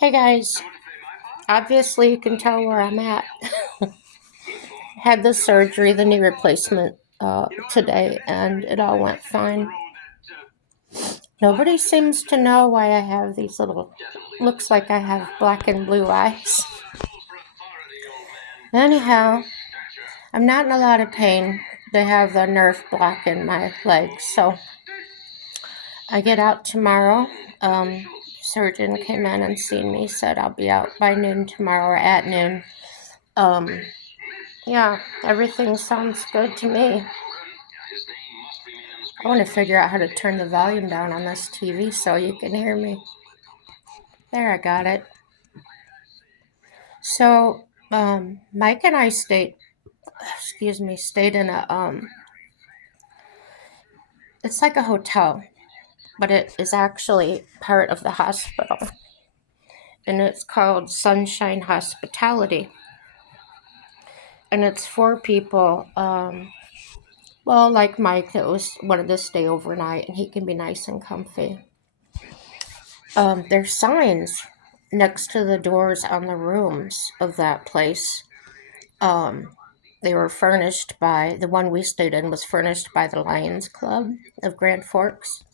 Hey guys, obviously you can tell where I'm at. Had the surgery, the knee replacement today, and it all went fine. Nobody seems to know why I have these little, looks like I have black and blue eyes. Anyhow, I'm not in a lot of pain. They have the nerve block in my leg, so I get out tomorrow. Surgeon came in and seen me, said I'll be out by noon tomorrow or at noon. Um, Yeah, everything sounds good to me. I want to figure out how to turn the volume down on this TV so you can hear me. There, I got it. So, Mike and I stayed in it's like a hotel, but it is actually part of the hospital, and it's called Sunshine Hospitality, and it's for people. Well, like Mike, that wanted to stay overnight, and he can be nice and comfy. There's signs next to the doors on the rooms of that place. Um, they were furnished by the one we stayed in was furnished by the Lions Club of Grand Forks.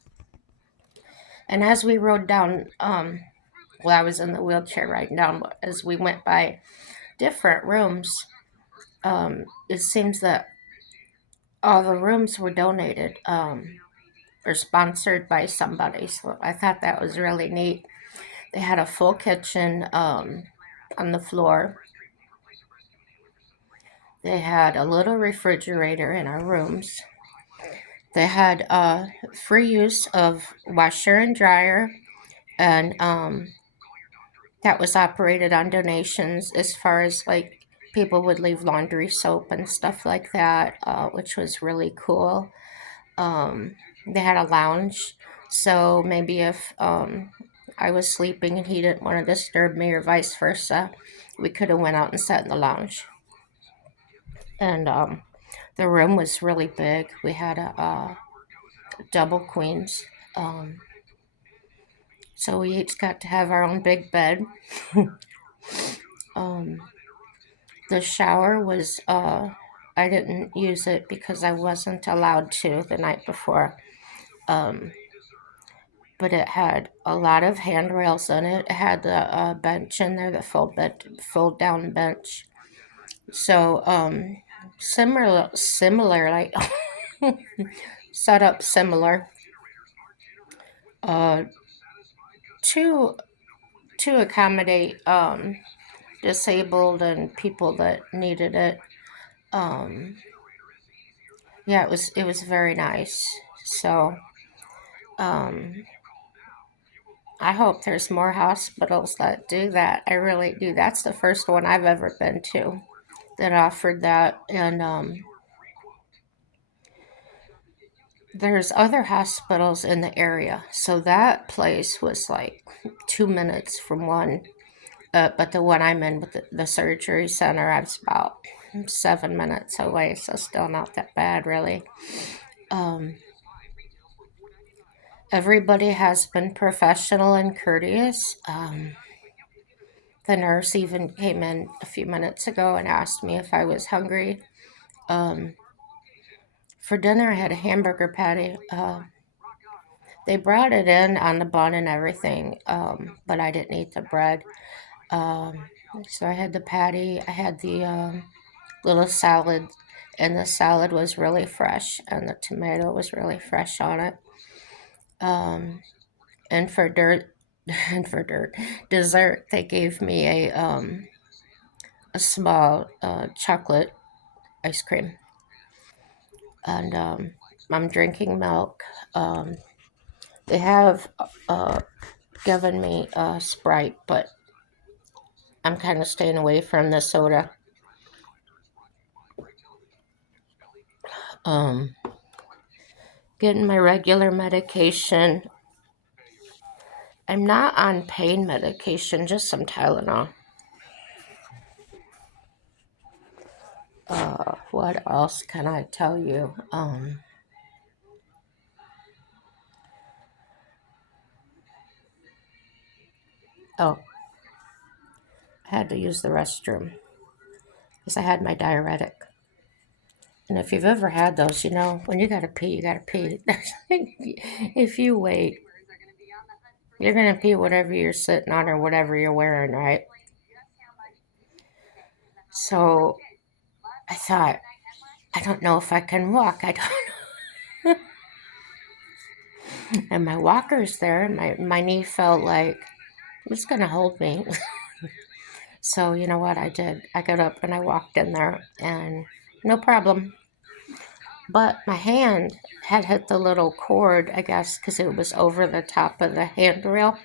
And as we rode down, well, I was in the wheelchair riding down, but as we went by different rooms, it seems that all the rooms were donated or sponsored by somebody. So I thought that was really neat. They had a full kitchen on the floor. They had a little refrigerator in our rooms. They had free use of washer and dryer, and that was operated on donations as far as like people would leave laundry soap and stuff like that, which was really cool. They had a lounge, so maybe if I was sleeping and he didn't want to disturb me or vice versa, we could have went out and sat in the lounge. And the room was really big. We had a double queens. Um, so we each got to have our own big bed. um, the shower was, I didn't use it because I wasn't allowed to the night before. Um, but it had a lot of handrails in it. It had the bench in there, the fold down bench. So similar, like set up similar. Uh, to to accommodate disabled and people that needed it. Um, yeah, it was very nice. So um, I hope there's more hospitals that do that. I really do. That's the first one I've ever been to that offered that, and there's other hospitals in the area. So that place was like 2 minutes from one. But the one I'm in with the surgery center, I was about 7 minutes away, so still not that bad, really. Um, Everybody has been professional and courteous. The nurse even came in a few minutes ago and asked me if I was hungry. Um, for dinner, I had a hamburger patty. They brought it in on the bun and everything, but I didn't eat the bread. Um, so I had the patty, I had the little salad, and the salad was really fresh, and the tomato was really fresh on it. Um, and for dirt, and for dessert, they gave me a small chocolate ice cream, and I'm drinking milk. Um, they have uh, given me a Sprite, but I'm kind of staying away from the soda. Um, Getting my regular medication. I'm not on pain medication, just some Tylenol. What else can I tell you? Oh, I had to use the restroom because I had my diuretic. And if you've ever had those, you know, when you gotta pee, you gotta pee. If you wait, you're gonna pee whatever you're sitting on or whatever you're wearing, right? So I thought, I don't know if I can walk. I don't. And my walker's there, and my knee felt like it's gonna hold me. So you know what I did? I got up and I walked in there, and no problem. But my hand had hit the little cord, I guess, because it was over the top of the handrail,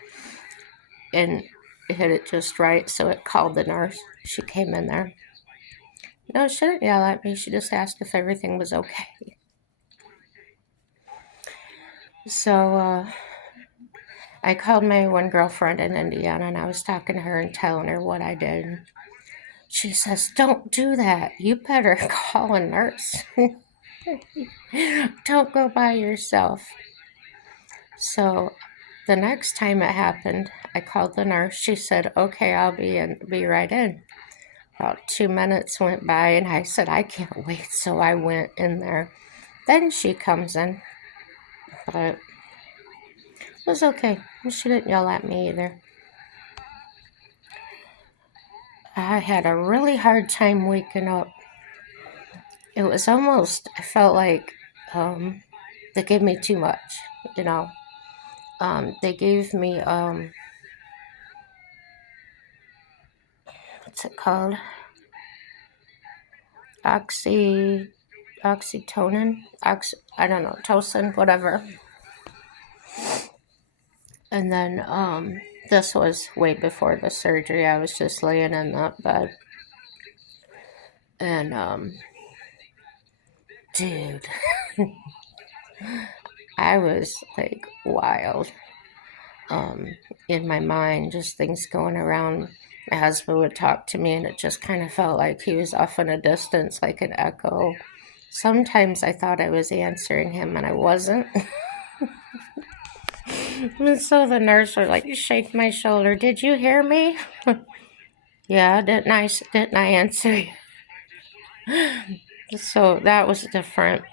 and it hit it just right. So it called the nurse. She came in there. No, she didn't yell at me. She just asked if everything was okay. So I called my one girlfriend in Indiana, and I was talking to her and telling her what I did. She says, "Don't do that. You better call a nurse. Don't go by yourself." So the next time it happened, I called the nurse. She said, "Okay, I'll be right in." About 2 minutes went by, and I said, "I can't wait." So I went in there. Then she comes in, but it was okay. She didn't yell at me either. I had a really hard time waking up. It was almost, I felt like they gave me too much, you know. They gave me, what's it called? Oxytocin, I don't know, tocin, whatever. And then this was way before the surgery. I was just laying in that bed. And, dude, I was like wild in my mind, just things going around. My husband would talk to me, and it just kind of felt like he was off in a distance, like an echo. Sometimes I thought I was answering him, and I wasn't. And so the nurse would like shake my shoulder. "Did you hear me?" "Yeah, didn't I answer you?" So that was different.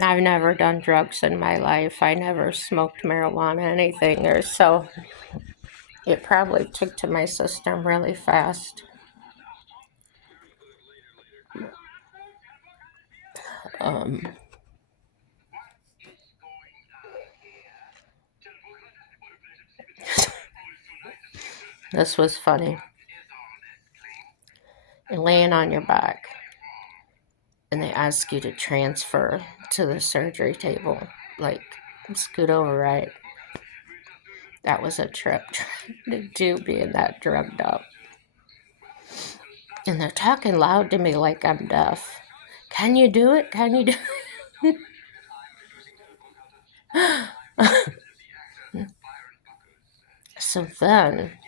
I've never done drugs in my life. I never smoked marijuana, anything, or so it probably took to my system really fast. Um, this was funny. And laying on your back, and they ask you to transfer to the surgery table, like scoot over, right? That was a trip to do, being that drugged up. And they're talking loud to me like I'm deaf. "Can you do it? Can you do it?" So then,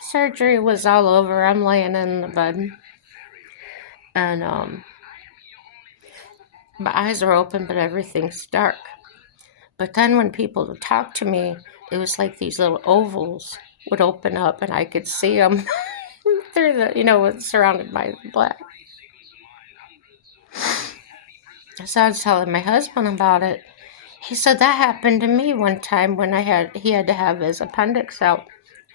surgery was all over. I'm laying in the bed, and my eyes are open, but everything's dark. But then when people would talk to me, it was like these little ovals would open up, and I could see them through the, surrounded by black. So I was telling my husband about it. He said that happened to me one time when he had to have his appendix out.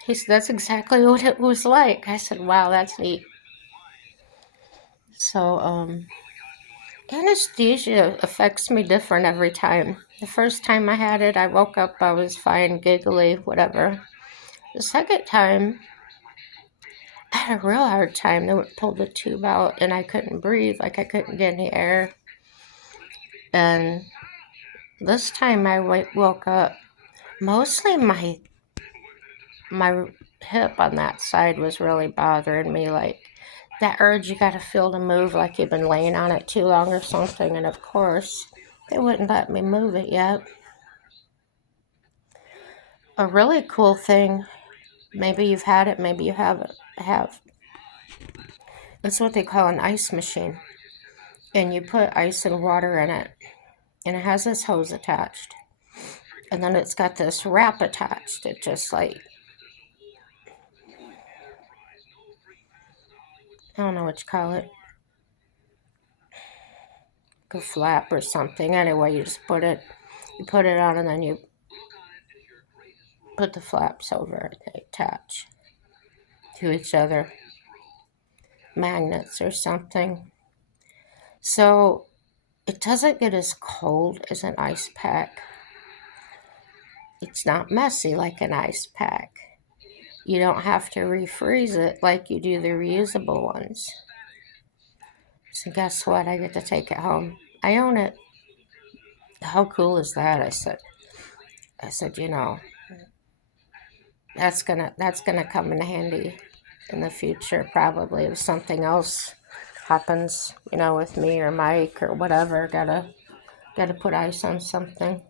He said that's exactly what it was like. I said, "Wow, that's neat." So anesthesia affects me different every time. The first time I had it, I woke up, I was fine, giggly, whatever. The second time, I had a real hard time. They would pull the tube out, and I couldn't breathe, like I couldn't get any air. And this time I woke up, mostly my hip on that side was really bothering me, like that urge you gotta feel to move, like you've been laying on it too long or something. And of course, they wouldn't let me move it yet. A really cool thing, maybe you've had it, maybe you haven't, have. It's what they call an ice machine. And you put ice and water in it, and it has this hose attached. And then it's got this wrap attached. It just like I don't know what you call it, like a flap or something. Anyway, you put it on, and then you put the flaps over it. They attach to each other, magnets or something. So it doesn't get as cold as an ice pack. It's not messy like an ice pack. You don't have to refreeze it like you do the reusable ones. So guess what? I get to take it home. I own it. How cool is that? I said, that's gonna come in handy in the future probably if something else happens, with me or Mike or whatever. Gotta put ice on something.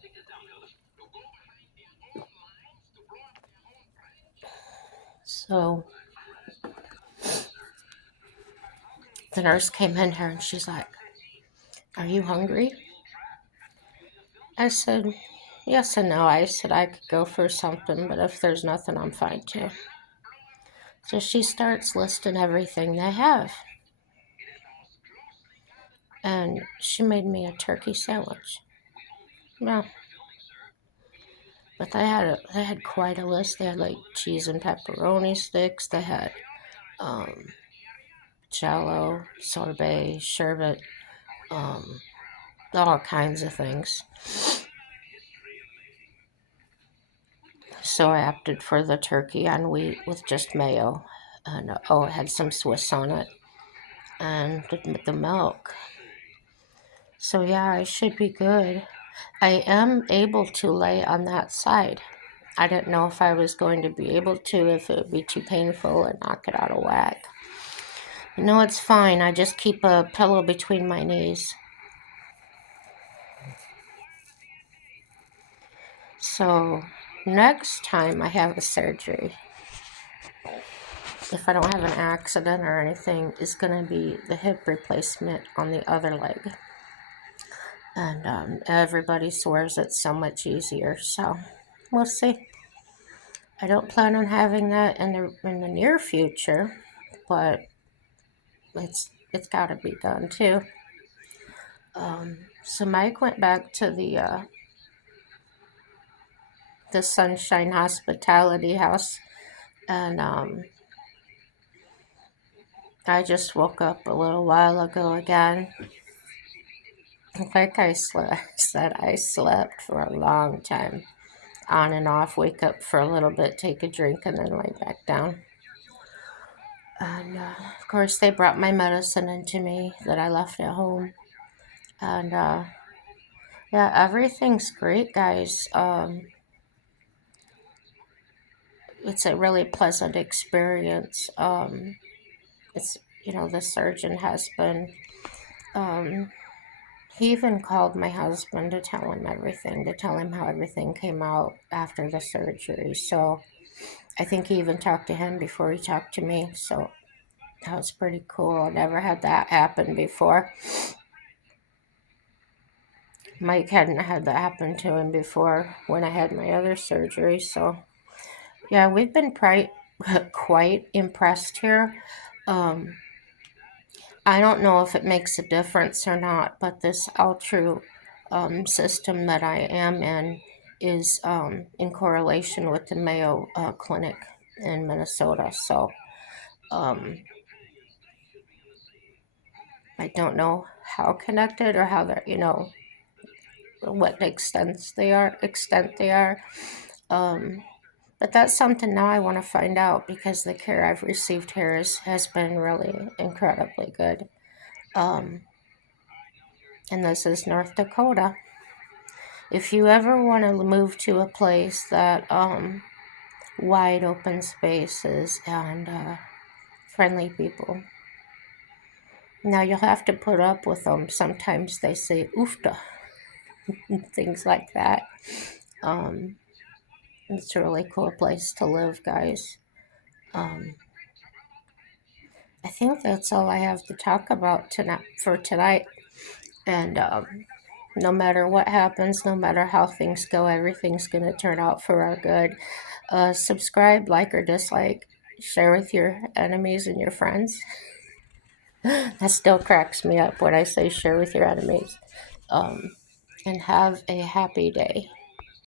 So the nurse came in here and she's like, "Are you hungry?" I said, "Yes and no." I said I could go for something, but if there's nothing, I'm fine too. So she starts listing everything they have. And she made me a turkey sandwich. No, but they had quite a list. They had like cheese and pepperoni sticks. They had um, jello, sorbet, sherbet, um, all kinds of things. So I opted for the turkey on wheat with just mayo, and it had some Swiss on it, and the milk. So yeah, I should be good. I am able to lay on that side. I didn't know if I was going to be able to, if it would be too painful and knock it out of whack. No, it's fine. I just keep a pillow between my knees. So next time I have a surgery, if I don't have an accident or anything, is going to be the hip replacement on the other leg. And everybody swears it's so much easier. So we'll see. I don't plan on having that in the near future, but it's got to be done too. So Mike went back to the Sunshine Hospitality House, and I just woke up a little while ago again. Like I said, I slept for a long time, on and off. Wake up for a little bit, take a drink, and then lay back down. And of course, they brought my medicine into me that I left at home, and yeah, everything's great, guys. It's a really pleasant experience. It's the surgeon has been. Um, he even called my husband to tell him everything, to tell him how everything came out after the surgery. So I think he even talked to him before he talked to me. So that was pretty cool. I never had that happen before. Mike hadn't had that happen to him before when I had my other surgery. So yeah, we've been quite impressed here. Um, I don't know if it makes a difference or not, but this Altru system that I am in is in correlation with the Mayo Clinic in Minnesota. So um, I don't know how connected or how they're, what extent they are. Um, but that's something now I want to find out because the care I've received here has been really incredibly good. Um, and this is North Dakota. If you ever want to move to a place that wide open spaces and friendly people, now you'll have to put up with them. Sometimes they say oofta and things like that. Um, it's a really cool place to live, guys. Um, I think that's all I have to talk about tonight. And no matter what happens, no matter how things go, everything's going to turn out for our good. Subscribe, like, or dislike. Share with your enemies and your friends. That still cracks me up when I say share with your enemies. Um, and have a happy day.